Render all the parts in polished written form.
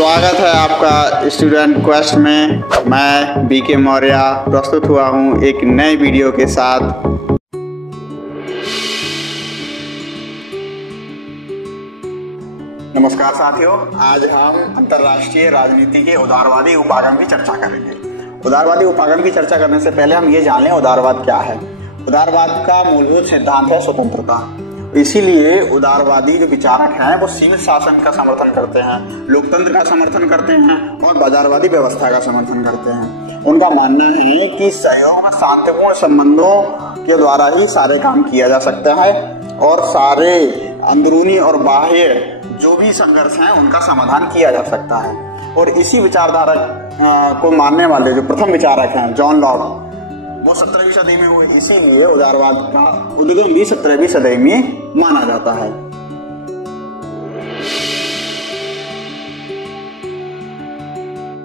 स्वागत है आपका स्टूडेंट क्वेस्ट में। मैं बीके मौर्य प्रस्तुत हुआ हूँ एक नए वीडियो के साथ। नमस्कार साथियों, आज हम अंतर्राष्ट्रीय राजनीति के उदारवादी उपागम की चर्चा करेंगे। उदारवादी उपागम की चर्चा करने से पहले हम ये जान लें उदारवाद क्या है। उदारवाद का मूलभूत सिद्धांत है स्वतंत्रता। इसीलिए उदारवादी जो विचारक हैं वो सीमित शासन का समर्थन करते हैं, लोकतंत्र का समर्थन करते हैं और बाजारवादी व्यवस्था का समर्थन करते हैं। उनका मानना है कि सहयोग में शांतिपूर्ण संबंधों के द्वारा ही सारे काम किया जा सकता है और सारे अंदरूनी और बाह्य जो भी संघर्ष हैं उनका समाधान किया जा सकता है। और इसी विचारधारा को मानने वाले जो प्रथम विचारक हैं जॉन लॉक, वो 17वीं सदी में हुए। इसीलिए उदारवाद का उद्गम भी 17वीं सदी में माना जाता है।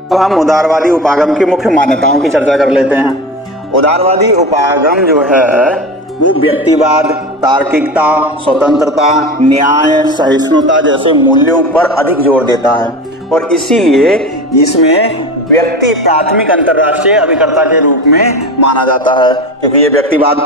अब हम उदारवादी उपागम की मुख्य मान्यताओं की चर्चा कर लेते हैं। उदारवादी उपागम जो है वो व्यक्तिवाद, तार्किकता, स्वतंत्रता, न्याय, सहिष्णुता जैसे मूल्यों पर अधिक जोर देता है और इसीलिए इसमें व्यक्ति प्राथमिक अंतर्राष्ट्रीय अभिकर्ता के रूप में माना जाता है, क्योंकि ये व्यक्तिवाद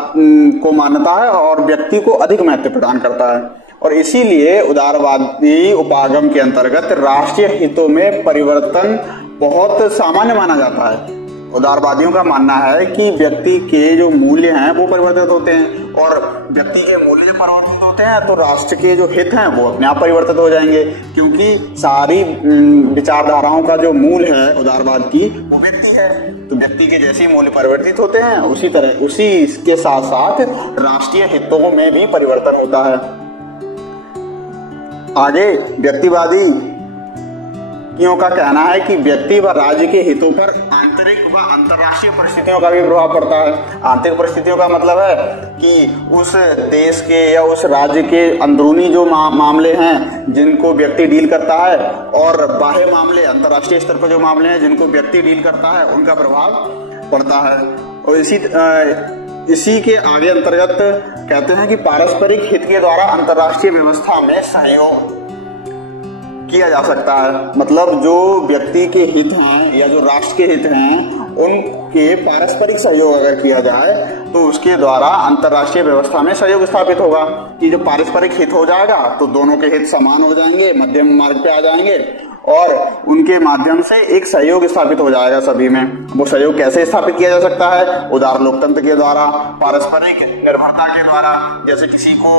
को मानता है और व्यक्ति को अधिक महत्व प्रदान करता है। और इसीलिए उदारवादी उपागम के अंतर्गत राष्ट्रीय हितों में परिवर्तन बहुत सामान्य माना जाता है। उदारवादियों का मानना है कि व्यक्ति के जो मूल्य हैं वो परिवर्तित होते हैं और व्यक्ति के मूल्य जब परिवर्तित होते हैं तो राष्ट्र के जो हित हैं वो अपने आप परिवर्तित हो जाएंगे, क्योंकि सारी विचारधाराओं का जो मूल है उदारवाद की वो व्यक्ति है। तो व्यक्ति के जैसे मूल्य परिवर्तित होते हैं उसी के साथ साथ राष्ट्रीय हितों में भी परिवर्तन होता है। आगे व्यक्तिवादी का कहना है कि व्यक्ति व राज्य के हितों पर आंतरिक व अंतर्राष्ट्रीय परिस्थितियों का भी प्रभाव पड़ता है। आंतरिक परिस्थितियों का मतलब है कि उस देश के या उस राज्य के अंदरूनी जो मामले हैं जिनको व्यक्ति डील करता है और बाह्य मामले अंतर्राष्ट्रीय स्तर पर जो मामले हैं जिनको व्यक्ति डील करता है उनका प्रभाव पड़ता है। और इसी के आगे अंतर्गत कहते हैं कि पारस्परिक हित के द्वारा अंतर्राष्ट्रीय व्यवस्था में सहयोग किया जा सकता है। मतलब जो व्यक्ति के हित हैं या जो राष्ट्र के हित हैं उनके पारस्परिक सहयोग अगर किया जाए तो उसके द्वारा अंतर्राष्ट्रीय व्यवस्था में सहयोग स्थापित होगा। कि जब पारस्परिक हित हो जाएगा तो दोनों के हित समान हो जाएंगे, मध्यम मार्ग पे आ जाएंगे और उनके माध्यम से एक सहयोग स्थापित हो जाएगा सभी में। वो सहयोग कैसे स्थापित किया जा सकता है? उदार लोकतंत्र के द्वारा, पारस्परिक निर्भरता के द्वारा। जैसे किसी को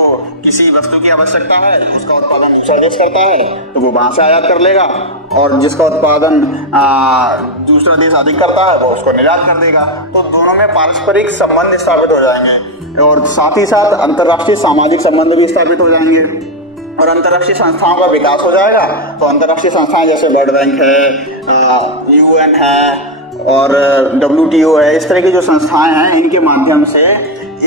किसी वस्तु की आवश्यकता है, उसका उत्पादन दूसरा देश करता है तो वो वहां से आयात कर लेगा और जिसका उत्पादन दूसरा देश अधिक करता है वो उसको निर्यात कर देगा। तो दोनों में पारस्परिक संबंध स्थापित हो जाएंगे और साथ ही साथ अंतर्राष्ट्रीय सामाजिक संबंध भी स्थापित हो जाएंगे और अंतर्राष्ट्रीय संस्थाओं का विकास हो जाएगा। तो अंतर्राष्ट्रीय संस्थाएं जैसे वर्ल्ड बैंक है, यूएन है और WTO है, इस तरह की जो संस्थाएं हैं इनके माध्यम से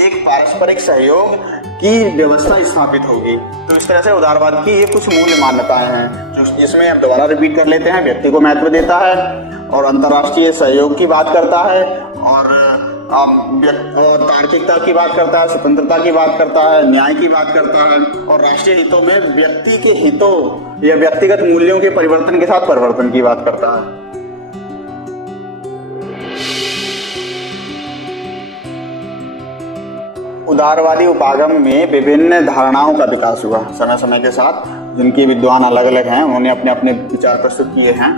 एक पारस्परिक सहयोग की व्यवस्था स्थापित होगी। तो इस तरह से उदारवाद की ये कुछ मूल मान्यताएं हैं जिसमें अब दोबारा रिपीट कर लेते हैं। व्यक्ति को महत्व देता है और अंतर्राष्ट्रीय सहयोग की बात करता है और तार्किकता की बात करता है, स्वतंत्रता की बात करता है, न्याय की बात करता है और राष्ट्रीय हितों में व्यक्ति के हितों या व्यक्तिगत मूल्यों के परिवर्तन के साथ परिवर्तन की बात करता है। उदारवादी उपागम में विभिन्न धारणाओं का विकास हुआ समय समय के साथ, जिनके विद्वान अलग अलग हैं, उन्होंने अपने अपने विचार प्रस्तुत किए हैं।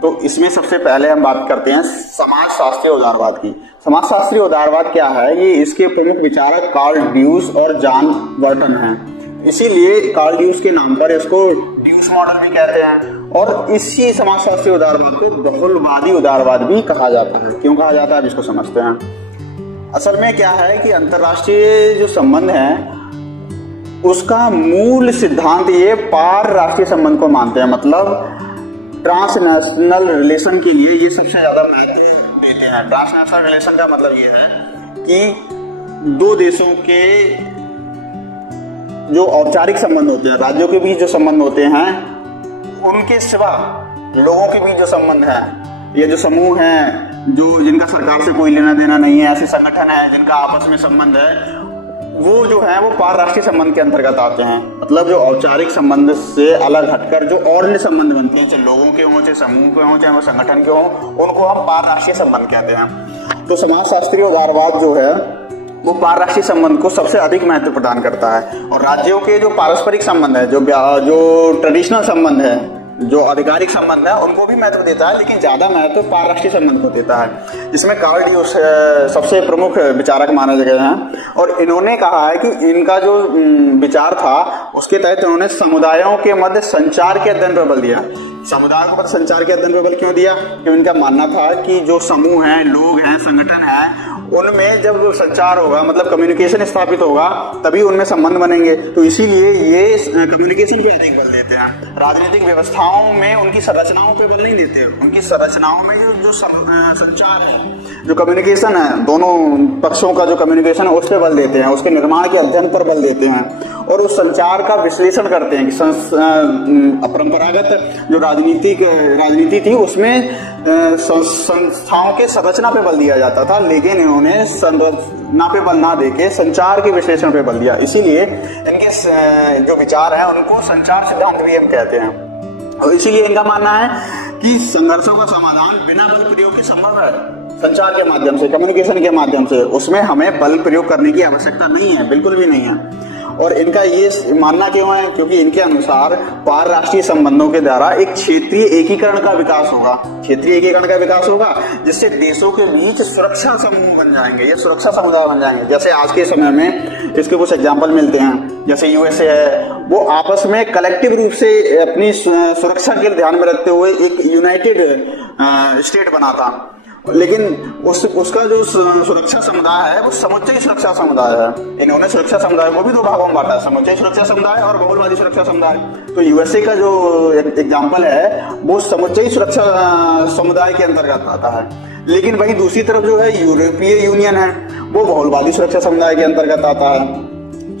तो इसमें सबसे पहले हम बात करते हैं समाजशास्त्रीय उदारवाद की। समाजशास्त्रीय उदारवाद क्या है? ये इसके प्रमुख विचारक कार्ल ड्यूस और जॉन बर्टन हैं। इसीलिए कार्ल ड्यूस के नाम पर इसको ड्यूस मॉडल भी कहते हैं और इसी समाजशास्त्रीय उदारवाद को बहुलवादी उदारवाद भी कहा जाता है। क्यों कहा जाता है इसको समझते हैं। असल में क्या है कि अंतर्राष्ट्रीय जो संबंध है उसका मूल सिद्धांत ये पार राष्ट्रीय संबंध को मानते हैं। मतलब ट्रांसनेशनल रिलेशन के लिए ये सबसे ज्यादा महत्व देते हैं। ट्रांसनेशनल रिलेशन का मतलब ये है कि दो देशों के जो औपचारिक संबंध होते हैं, राज्यों के बीच जो संबंध होते हैं, उनके सिवा लोगों के बीच जो संबंध है, ये जो समूह हैं जो जिनका सरकार से कोई लेना देना नहीं है, ऐसे संगठन है जिनका आपस में संबंध है, वो जो है वो पारराष्ट्रीय संबंध के अंतर्गत आते हैं। मतलब जो औपचारिक संबंध से अलग हटकर जो और संबंध बनते हैं, चाहे लोगों के हों, चाहे समूह के हों, चाहे वो संगठन के हों, उनको हम पारराष्ट्रीय संबंध कहते हैं। तो समाजशास्त्रीय उदारवाद जो है वो पारराष्ट्रीय संबंध को सबसे अधिक महत्व प्रदान करता है, और राज्यों के जो पारस्परिक संबंध है, जो ट्रेडिशनल संबंध है, जो आधिकारिक संबंध है, उनको भी महत्व देता है, लेकिन ज्यादा महत्व पारराष्ट्रीय संबंध को देता है। इसमें कार्ल ड्यूस सबसे प्रमुख विचारक माने गए हैं, और इन्होंने कहा है कि इनका जो विचार था उसके तहत इन्होंने समुदायों के मध्य संचार के अध्ययन पर बल दिया। समुदायों के मध्य संचार के अध्ययन पर बल क्यों दिया? क्योंकि इनका मानना था कि जो समूह हैं, लोग हैं, संगठन है, उनमें जब संचार होगा, मतलब कम्युनिकेशन स्थापित होगा, तभी उनमें संबंध बनेंगे। तो इसीलिए ये कम्युनिकेशन पे अधिक बल देते हैं। राजनीतिक व्यवस्थाओं में उनकी संरचनाओं पे बल नहीं देते, उनकी संरचनाओं में जो संचार है, जो कम्युनिकेशन है, दोनों पक्षों का जो कम्युनिकेशन है उस पर बल देते हैं, उसके निर्माण के अध्ययन पर बल देते हैं, और उस संचार का विश्लेषण करते हैं कि परंपरागत जो राजनीति थी उसमें संस्थाओं के संरचना पे बल दिया जाता था, लेकिन इन्होंने संरचना पे बल ना देके संचार के विश्लेषण पे बल दिया। इसीलिए इनके जो विचार है उनको संचार सिद्धांत भी हम कहते हैं। और इसीलिए इनका मानना है कि संघर्षों का समाधान बिना बल प्रयोग के संभव है, संचार के माध्यम से, कम्युनिकेशन के माध्यम से। उसमें हमें बल प्रयोग करने की आवश्यकता नहीं है, बिल्कुल भी नहीं है। और इनका ये मानना क्यों है? क्योंकि इनके अनुसार पारराष्ट्रीय संबंधों के द्वारा एक क्षेत्रीय एकीकरण का विकास होगा, क्षेत्रीय एकीकरण का विकास होगा, जिससे देशों के बीच सुरक्षा समूह बन जाएंगे, ये सुरक्षा समुदाय बन जाएंगे। जैसे आज के समय में इसके कुछ एग्जाम्पल मिलते हैं, जैसे यूएसए है, वो आपस में कलेक्टिव रूप से अपनी सुरक्षा के ध्यान में रखते हुए एक यूनाइटेड स्टेट बना था, लेकिन उसका जो सुरक्षा समुदाय है वो समुच्चय सुरक्षा समुदाय है। इन्होंने सुरक्षा समुदाय को भी दो भागों में बांटा, समुच्चय सुरक्षा समुदाय और बहुलवादी सुरक्षा समुदाय। तो यूएसए का जो एग्जाम्पल है वो समुच्चय सुरक्षा समुदाय के अंतर्गत आता है, लेकिन वहीं दूसरी तरफ जो है यूरोपीय यूनियन है वो बहुलवादी सुरक्षा समुदाय के अंतर्गत आता है।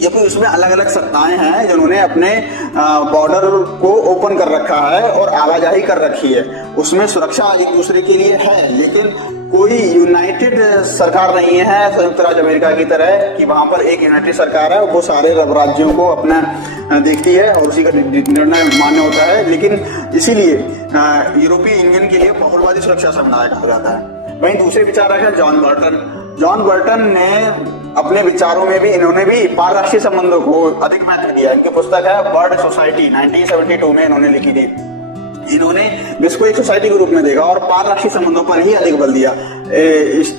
क्योंकि उसमें अलग अलग सत्ताएं हैं जिन्होंने अपने बॉर्डर को ओपन कर रखा है और आवाजाही कर रखी है। उसमें सुरक्षा एक दूसरे के लिए है, लेकिन कोई यूनाइटेड सरकार नहीं है संयुक्त राज्य अमेरिका की तरह कि वहां पर एक यूनाइटेड सरकार है, वो सारे राज्यों को अपना देखती है और उसी का निर्णय मान्य होता है। लेकिन इसीलिए यूरोपीय यूनियन के लिए बहुलवादी सुरक्षा समुदाय कहा जाता है। वहीं दूसरे विचारक है जॉन बर्टन ने अपने विचारों में भी इन्होंने भी पारराष्ट्रीय संबंधों को अधिक महत्व दिया। इनकी पुस्तक है बर्ड सोसाइटी, 1972 में इन्होंने लिखी थी। इन्होंने विश्व को एक सोसाइटी के रूप में देखा और पारराष्ट्रीय संबंधों पर ही अधिक बल दिया।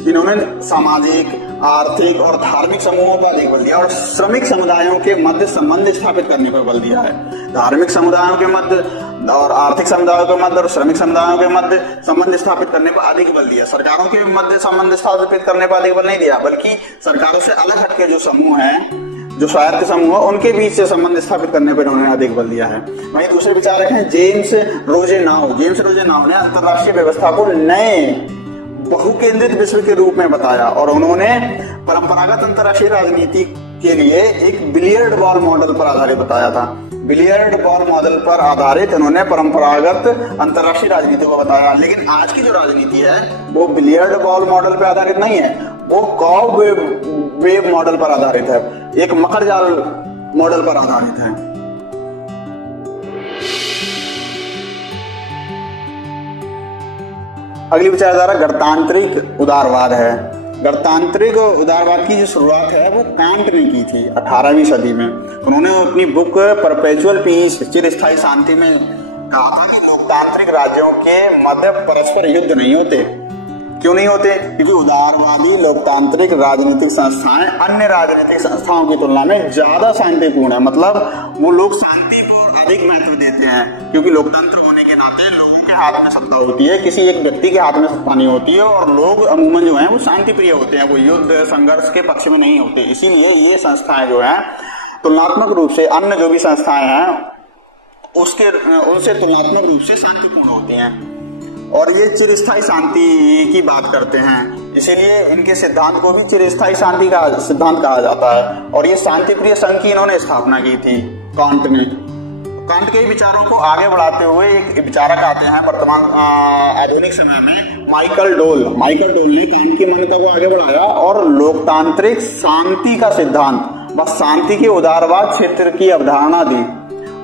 इन्होंने सामाजिक, आर्थिक और धार्मिक समूहों पर अधिक बल दिया और श्रमिक समुदायों के मध्य संबंध स्थापित करने पर बल दिया है। धार्मिक समुदायों के मध्य और आर्थिक समुदायों के मध्य और श्रमिक समुदायों के मध्य संबंध स्थापित करने पर अधिक बल दिया। सरकारों के मध्य संबंध स्थापित करने पर अधिक बल नहीं दिया, बल्कि सरकारों से अलग हटके जो समूह हैं, जो स्वायत्त समूह है, उनके बीच से संबंध स्थापित करने पर उन्होंने अधिक बल दिया है। वहीं दूसरे विचारक हैं जेम्स रोजेनाउ ने अंतरराष्ट्रीय व्यवस्था को नए बहुकेंद्रित विश्व के रूप में बताया और उन्होंने परंपरागत अंतरराष्ट्रीय राजनीति के लिए एक बिलियर्ड बॉल मॉडल पर आधारित बताया था। बिलियर्ड बॉल मॉडल पर आधारित उन्होंने परंपरागत अंतरराष्ट्रीय राजनीति को बताया। लेकिन आज की जो राजनीति है वो बिलियर्ड बॉल मॉडल पर आधारित नहीं है, वो कॉब वेव मॉडल पर आधारित है, एक मकर जाल मॉडल पर आधारित है। अगली विचारधारा गणतांत्रिक उदारवाद है। गणतांत्रिक उदारवाद की जो शुरुआत है वो कांट ने की थी 18वीं सदी में। उन्होंने अपनी बुक परपेचुअल पीस, चिरस्थायी शांति में कहा कि लोकतांत्रिक राज्यों के मध्य परस्पर युद्ध नहीं होते। क्यों नहीं होते? क्योंकि उदारवादी लोकतांत्रिक राजनीतिक संस्थाएं अन्य राजनीतिक संस्थाओं की तुलना में ज्यादा शांतिपूर्ण है। मतलब वो लोग शांति को अधिक महत्व देते हैं, क्योंकि लोकतंत्र होने के नाते लोगों के हाथ में सत्ता होती है, किसी एक व्यक्ति के हाथ में सत्ता नहीं होती है, और लोग अमूमन जो हैं वो शांति प्रिय होते हैं, वो युद्ध संघर्ष के पक्ष में नहीं होते। इसीलिए ये संस्थाएं जो हैं तुलनात्मक रूप से अन्य जो भी संस्थाएं हैं उनसे तुलनात्मक रूप से शांतिपूर्ण होती हैं और ये चिरस्थायी शांति की बात करते हैं। इसीलिए इनके सिद्धांत को भी चिरस्थायी शांति का सिद्धांत कहा जाता है। और ये शांति प्रिय संघ की इन्होंने स्थापना की थी कांट ने। कांट के विचारों को आगे बढ़ाते हुए एक विचारक आते हैं वर्तमान आधुनिक समय में, माइकल डोल ने कांट की मान्यता को आगे बढ़ाया और लोकतांत्रिक शांति का सिद्धांत व शांति के उदारवाद क्षेत्र की अवधारणा दी।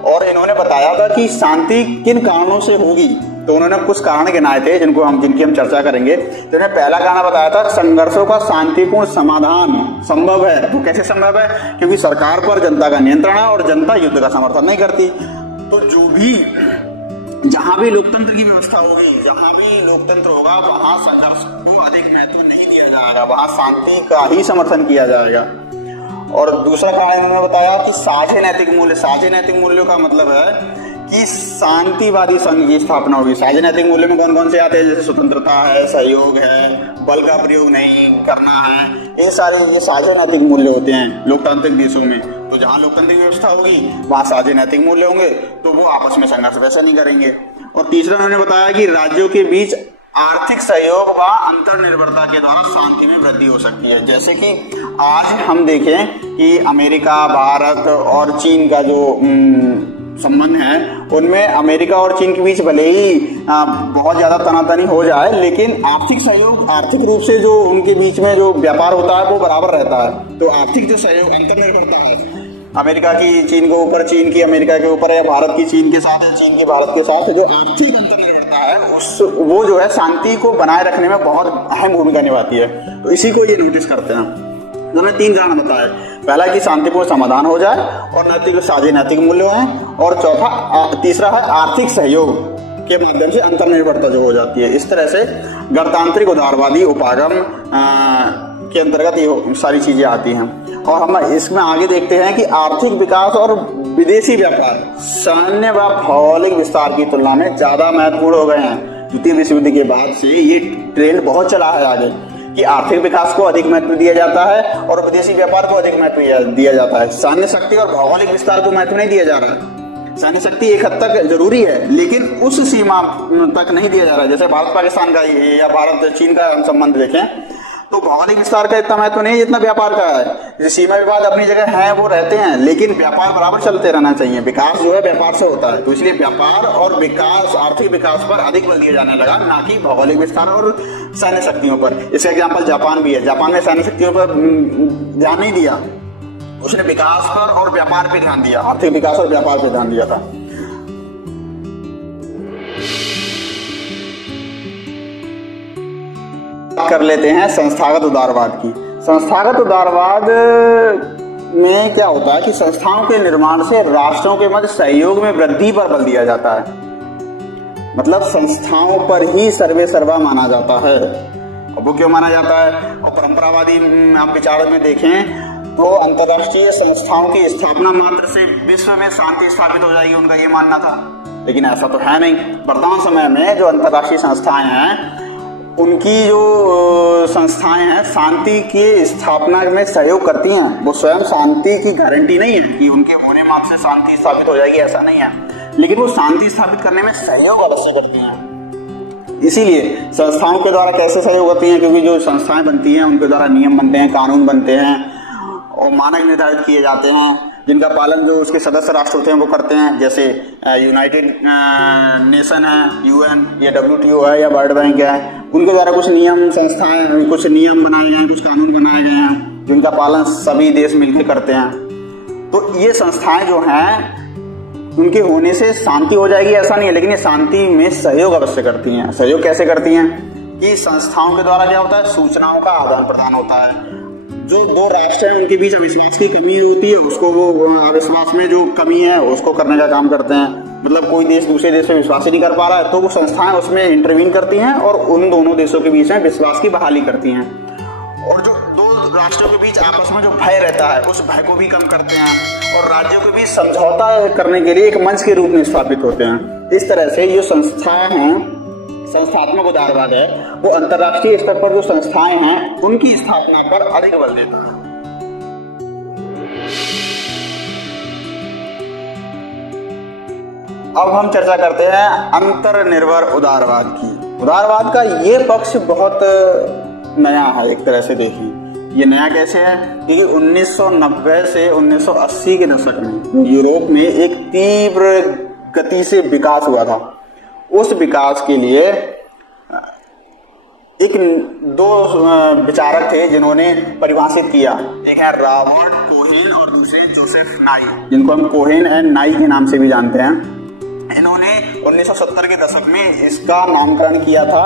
और इन्होंने बताया था कि शांति किन कारणों से होगी। तो उन्होंने कुछ कारण गिनाए थे जिनकी हम चर्चा करेंगे। तो उन्होंने पहला कारण बताया था, संघर्षों का शांतिपूर्ण समाधान संभव है। वो कैसे संभव है? क्योंकि सरकार पर जनता का नियंत्रण है और जनता युद्ध का समर्थन नहीं करती। तो जहां भी लोकतंत्र की व्यवस्था होगी, जहां भी लोकतंत्र होगा, वहां संघर्ष को अधिक महत्व नहीं दिया जाएगा, वहां शांति का ही समर्थन किया जाएगा। और दूसरा कारण इन्होंने बताया कि साझे नैतिक मूल्य। साझे नैतिक मूल्यों का मतलब है कि शांतिवादी संघ की स्थापना होगी। साझे नैतिक मूल्य में कौन कौन से आते हैं? जैसे स्वतंत्रता है, सहयोग है, बल का प्रयोग नहीं करना है, ये साझे नैतिक मूल्य होते हैं लोकतांत्रिक देशों में। तो जहां लोकतांत्रिक व्यवस्था होगी वहां साझे नैतिक मूल्य होंगे, तो वो आपस में संघर्ष वैसे नहीं करेंगे। और तीसरा उन्होंने बताया कि राज्यों के बीच आर्थिक सहयोग व अंतर्निर्भरता के द्वारा शांति में वृद्धि हो सकती है। जैसे कि आज हम देखें कि अमेरिका, भारत और चीन का जो संबंध है, उनमें अमेरिका और चीन के बीच भले ही बहुत ज्यादा तनातनी हो जाए, लेकिन आर्थिक सहयोग, आर्थिक रूप से जो उनके बीच में जो व्यापार होता है वो बराबर रहता है। तो आर्थिक जो सहयोग, अंतर्निर्भरता है, अमेरिका की चीन के ऊपर, चीन की अमेरिका के ऊपर, या भारत की चीन के साथ, या चीन की भारत के साथ, जो आर्थिक अंतर्निर्भरता है वो जो है शांति को बनाए रखने में बहुत अहम भूमिका निभाती है। तो इसी को ये नोटिस करते हैं। उन्होंने 3 कारण बताए। पहला कि शांतिपूर्ण समाधान हो जाए, और साझे नैतिक मूल्य हैं, और तीसरा है आर्थिक सहयोग के माध्यम से अंतर्निर्भरता जो हो जाती है। इस तरह से गणतांत्रिक उदारवादी उपागम के अंतर्गत ये सारी चीजें आती हैं। और हम इसमें आगे देखते हैं कि आर्थिक विकास और विदेशी व्यापार सैन्य व भौगोलिक विस्तार की तुलना में ज्यादा महत्वपूर्ण हो गए हैं। द्वितीय विश्व युद्ध के बाद से ये ट्रेंड बहुत चला है आगे कि आर्थिक विकास को अधिक महत्व दिया जाता है और विदेशी व्यापार को अधिक महत्व दिया जाता है। सैन्य शक्ति और भौगोलिक विस्तार को महत्व नहीं दिया जा रहा है। सैन्य शक्ति एक हद तक जरूरी है, लेकिन उस सीमा तक नहीं दिया जा रहा है। जैसे भारत पाकिस्तान का या भारत चीन का संबंध देखें, तो भौगोलिक विस्तार का इतना महत्व नहीं जितना व्यापार का है। जैसे सीमा विवाद अपनी जगह है, वो रहते हैं, लेकिन व्यापार बराबर चलते रहना चाहिए। विकास जो है व्यापार से होता है, तो इसलिए व्यापार और विकास, आर्थिक विकास पर अधिक बल दिया जाने लगा, ना कि भौगोलिक विस्तार और सैन्य शक्तियों पर। इसका एग्जाम्पल जापान भी है। जापान ने सैन्य शक्तियों पर ध्यान नहीं दिया, उसने विकास पर और व्यापार पे ध्यान दिया, आर्थिक विकास और व्यापार पे ध्यान दिया था। कर लेते हैं संस्थागत उदारवाद की। संस्थागत उदारवाद में क्या होता है कि संस्थाओं के निर्माण से राष्ट्रों के मध्य सहयोग में वृद्धि पर बल दिया जाता है। मतलब संस्थाओं पर ही सर्वे सर्वा माना जाता है। अब वो क्यों माना जाता है? और परंपरावादी आप विचार में देखें तो अंतर्राष्ट्रीय संस्थाओं की स्थापना मात्र से विश्व में शांति स्थापित हो जाएगी, उनका ये मानना था। लेकिन ऐसा तो है नहीं। वर्तमान समय में जो अंतर्राष्ट्रीय संस्थाएं हैं, उनकी जो संस्थाएं हैं शांति की स्थापना में सहयोग करती हैं। वो स्वयं शांति की गारंटी नहीं है कि उनके होने मात्र से शांति स्थापित हो जाएगी, ऐसा नहीं है, लेकिन वो शांति स्थापित करने में सहयोग अवश्य करती हैं। इसीलिए संस्थाओं के द्वारा कैसे सहयोग होती हैं? क्योंकि जो संस्थाएं बनती हैं उनके द्वारा नियम बनते हैं, कानून बनते हैं और मानक निर्धारित किए जाते हैं, जिनका पालन जो उसके सदस्य राष्ट्र होते हैं वो करते हैं। जैसे यूनाइटेड नेशन है, यूएन या WTO है या वर्ल्ड बैंक है, उनके द्वारा कुछ नियम, संस्थाएं, कुछ नियम बनाए गए हैं, कुछ कानून बनाए गए हैं, जिनका पालन सभी देश मिलकर करते हैं। तो ये संस्थाएं जो हैं, उनके होने से शांति हो जाएगी ऐसा नहीं है, लेकिन ये शांति में सहयोग अवश्य करती हैं। सहयोग कैसे करती हैं? कि संस्थाओं के द्वारा क्या होता है, सूचनाओं का आदान प्रदान होता है। जो दो राष्ट्र हैं उनके बीच अविश्वास की कमी होती है, उसको वो अविश्वास में जो कमी है उसको करने का काम करते हैं। मतलब कोई देश दूसरे देश पे विश्वास ही नहीं कर पा रहा है, तो वो संस्थाएं उसमें इंटरवीन करती हैं और उन दोनों देशों के बीच में विश्वास की बहाली करती हैं। और जो दो राष्ट्रों के बीच आपस में जो भय रहता है, उस भय को भी कम करते हैं और राज्यों के बीच समझौता करने के लिए एक मंच के रूप में स्थापित होते हैं। इस तरह से ये संस्थाएं हैं, संस्थात्मक उदारवाद है, वो अंतर्राष्ट्रीय स्तर पर जो संस्थाएं हैं उनकी स्थापना पर अधिक बल देता है। अब हम चर्चा करते हैं अंतर्निर्भर उदारवाद की। उदारवाद का ये पक्ष बहुत नया है, एक तरह से देखिए। ये नया कैसे है? क्योंकि 1990 से 1980 के दशक में यूरोप में एक तीव्र गति से विकास हुआ था। उस विकास के लिए एक दो विचारक थे जिन्होंने परिभाषित किया। एक है रॉबर्ट कोहेन और दूसरे जोसेफ नाई, जिनको हम कोहेन एंड नाई के नाम से भी जानते हैं। इन्होंने 1970 के दशक में इसका नामकरण किया था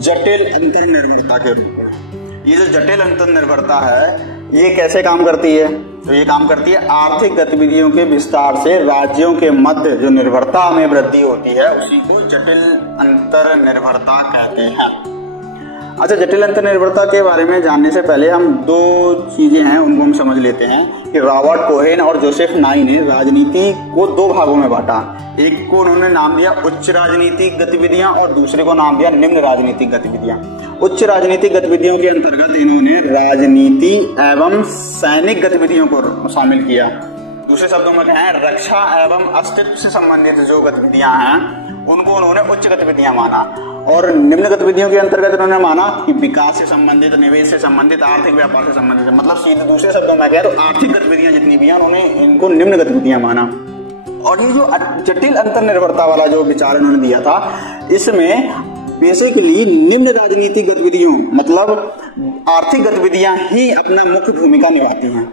जटिल अंतर्निर्भरता के रूप में। ये जो जटिल अंतर्निर्भरता है ये कैसे काम करती है? तो ये काम करती है आर्थिक गतिविधियों के विस्तार से राज्यों के मध्य जो निर्भरता में वृद्धि होती है उसी को जटिल अंतर्निर्भरता कहते हैं। अच्छा, जटिल अंतर्निर्भरता के बारे में जानने से पहले हम दो चीजें हैं उनको हम समझ लेते हैं कि रॉबर्ट कोहेन और जोसेफ नाई ने राजनीति को दो भागों में बांटा। एक को उन्होंने नाम दिया उच्च राजनीतिक गतिविधियां और दूसरे को नाम दिया निम्न राजनीतिक गतिविधियां। उच्च राजनीतिक गतिविधियों के अंतर्गत इन्होंने राजनीति एवं सैनिक गतिविधियों को शामिल किया। दूसरे शब्दों में कहें रक्षा एवं अस्तित्व से संबंधित जो गतिविधियां हैं उनको उन्होंने उच्च गतिविधियां माना। और निम्न गतिविधियों के अंतर्गत उन्होंने माना कि विकास से संबंधित, निवेश से संबंधित, आर्थिक व्यापार से संबंधित, मतलब सीधे दूसरे शब्दों में कहें तो आर्थिक गतिविधियां जितनी भी हैं उन्होंने इनको निम्न गतिविधियां माना। और ये जो जटिल अंतर्निर्भरता वाला जो विचार उन्होंने दिया था इसमें बेसिकली निम्न राजनीतिक गतिविधियों मतलब आर्थिक गतिविधियां ही अपना मुख्य भूमिका निभाती हैं।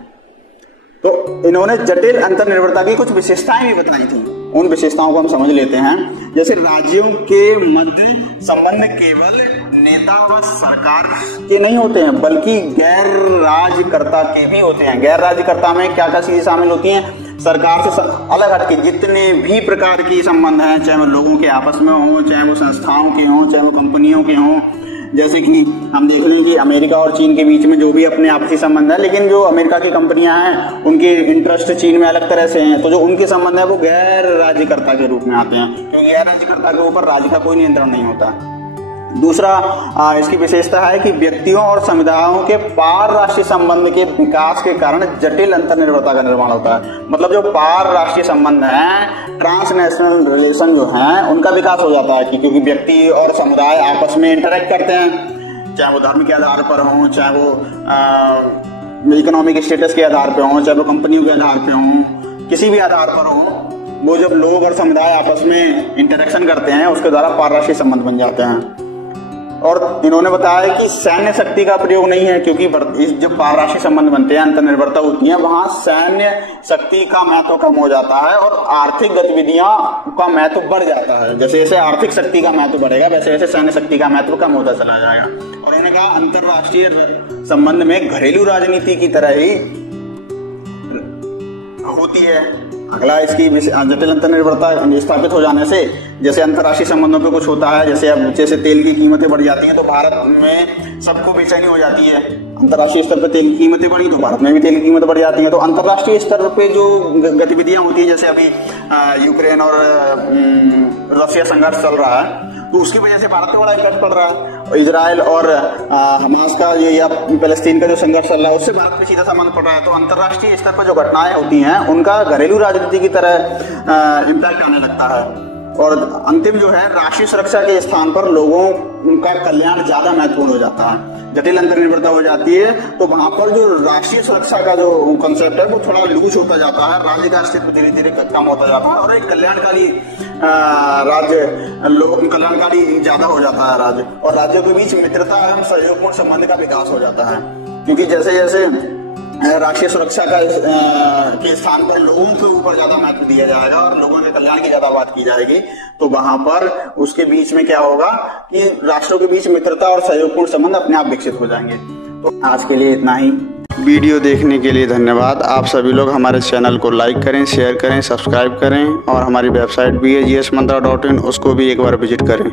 तो इन्होंने जटिल अंतर्निर्भरता की कुछ विशेषताएं भी बताई थी, उन विशेषताओं को हम समझ लेते हैं। जैसे राज्यों के मध्य संबंध केवल नेता व सरकार के नहीं होते हैं बल्कि गैर राज्यकर्ता के भी होते हैं। गैर राज्यकर्ता में क्या क्या चीजें शामिल होती हैं? सरकार से अलग हटके जितने भी प्रकार की संबंध हैं, चाहे वो लोगों के आपस में हो, चाहे वो संस्थाओं के हों, चाहे वो कंपनियों के हों। जैसे कि हम देख लें कि अमेरिका और चीन के बीच में जो भी अपने आपसी संबंध है, लेकिन जो अमेरिका की कंपनियां हैं उनके इंटरेस्ट चीन में अलग तरह से हैं, तो जो उनके संबंध है वो गैर राज्यकर्ता के रूप में आते हैं, क्योंकि गैर राज्यकर्ता के ऊपर राज्य का कोई नियंत्रण नहीं होता। दूसरा इसकी विशेषता है कि व्यक्तियों और समुदायों के पार राष्ट्रीय संबंध के विकास के कारण जटिल अंतर्निर्भरता का निर्माण होता है। मतलब जो पार राष्ट्रीय संबंध हैं, ट्रांसनेशनल रिलेशन जो हैं, उनका विकास हो जाता है क्योंकि व्यक्ति और समुदाय आपस में इंटरेक्ट करते हैं, चाहे वो धर्म के आधार पर हो, चाहे वो इकोनॉमिक स्टेटस के आधार पर हो, चाहे वो कंपनियों के आधार पर हो, किसी भी आधार पर हो। वो जब लोग और समुदाय आपस में इंटरेक्शन करते हैं उसके द्वारा पार राष्ट्रीय संबंध बन जाते हैं। और इन्होंने बताया कि सैन्य शक्ति का प्रयोग नहीं है, क्योंकि जब पार राष्ट्रीय संबंध बनते हैं, अंतर्निर्भरता होती है, वहां सैन्य शक्ति का महत्व कम हो जाता है और आर्थिक गतिविधियां का महत्व बढ़ जाता है। जैसे जैसे आर्थिक शक्ति का महत्व बढ़ेगा वैसे वैसे सैन्य शक्ति का महत्व कम होता चला जाएगा। और उन्होंने कहा अंतर्राष्ट्रीय संबंध में घरेलू राजनीति की तरह ही होती है। अगला इसकी जटिल अंतर्निर्भरता स्थापित हो जाने से जैसे अंतर्राष्ट्रीय संबंधों पे कुछ होता है, जैसे तेल की कीमतें बढ़ जाती हैं तो भारत में सबको बेचैनी हो जाती है। अंतर्राष्ट्रीय स्तर पे तेल की कीमतें बढ़ी तो भारत में भी तेल की कीमतें बढ़ जाती हैं। तो अंतर्राष्ट्रीय स्तर पे जो गतिविधियां होती है, जैसे अभी यूक्रेन और रशिया संघर्ष चल रहा है, तो उसकी वजह से भारत पे बड़ा इफेक्ट पड़ रहा है। इजराइल और हमास का या फिलिस्तीन का जो संघर्ष चल रहा है उससे भारत पे सीधा संबंध पड़ रहा है। तो अंतर्राष्ट्रीय स्तर पर जो घटनाएं होती हैं उनका घरेलू राजनीति की तरह इम्पैक्ट आने लगता है। और अंतिम जो है राष्ट्रीय सुरक्षा के स्थान पर लोगों का कल्याण ज्यादा महत्वपूर्ण हो जाता है। जटिल अंतर्निर्भरता हो जाती है तो वहां पर जो राष्ट्रीय सुरक्षा का जो कंसेप्ट है वो थोड़ा लूज होता जाता है, राज्य का अस्तित्व धीरे धीरे कम होता जाता है और एक कल्याणकारी कल्याणकारी ज्यादा हो जाता है राज्य। और राज्यों के बीच मित्रता एवं सहयोगपूर्ण संबंध का विकास हो जाता है, क्योंकि जैसे जैसे राष्ट्रीय सुरक्षा का के स्थान पर लोगों के ऊपर ज्यादा महत्व दिया जाएगा और लोगों के कल्याण की ज्यादा बात की जाएगी, तो वहां पर उसके बीच में क्या होगा कि राष्ट्रों के बीच मित्रता और सहयोगपूर्ण संबंध अपने आप विकसित हो जाएंगे। तो आज के लिए इतना ही। वीडियो देखने के लिए धन्यवाद। आप सभी लोग हमारे चैनल को लाइक करें, शेयर करें, सब्सक्राइब करें और हमारी वेबसाइट भी है gsmantra.in, उसको भी एक बार विजिट करें।